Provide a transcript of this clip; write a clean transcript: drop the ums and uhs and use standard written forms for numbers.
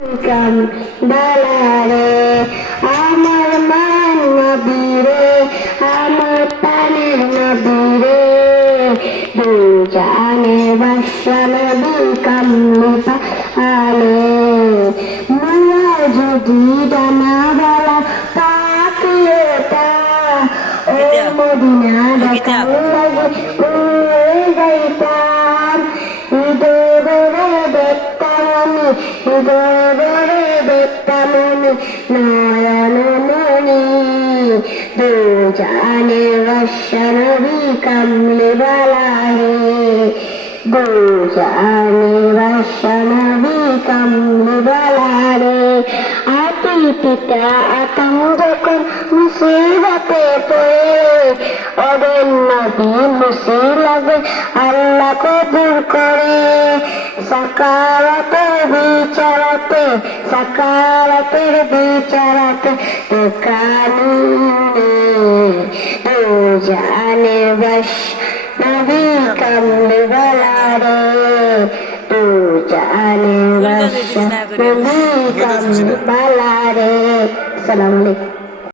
কাম বালারে আমার মান নবীরে আমার প্রাণের নবীরে দু জানে বাদশা নবী কামলি পালে মুয়া যদি ডানা বালা পাকিয়েতা ও মদিনা দেখার লাগে উড়ে যাইতাম হৃদয়ে দেখতাম হৃদয়ে দেখতাম নয়ন মনি দু জানে বাদশা নবী কামলি বালা হে দু জানে বাদশা নবী কামলি বালা রে আতি পিতা আতম যখন মুসিবতে পড়ে ওদের নবী মুসিলাবে আল্লাহ কবুল করে সাকারাতের বিচারাতে তো কানুনে দু জানে বাস নবী কামলি বালা রে দু জানে বাস নবী কামলি বালা রে। আসসালামু আলাইকুম।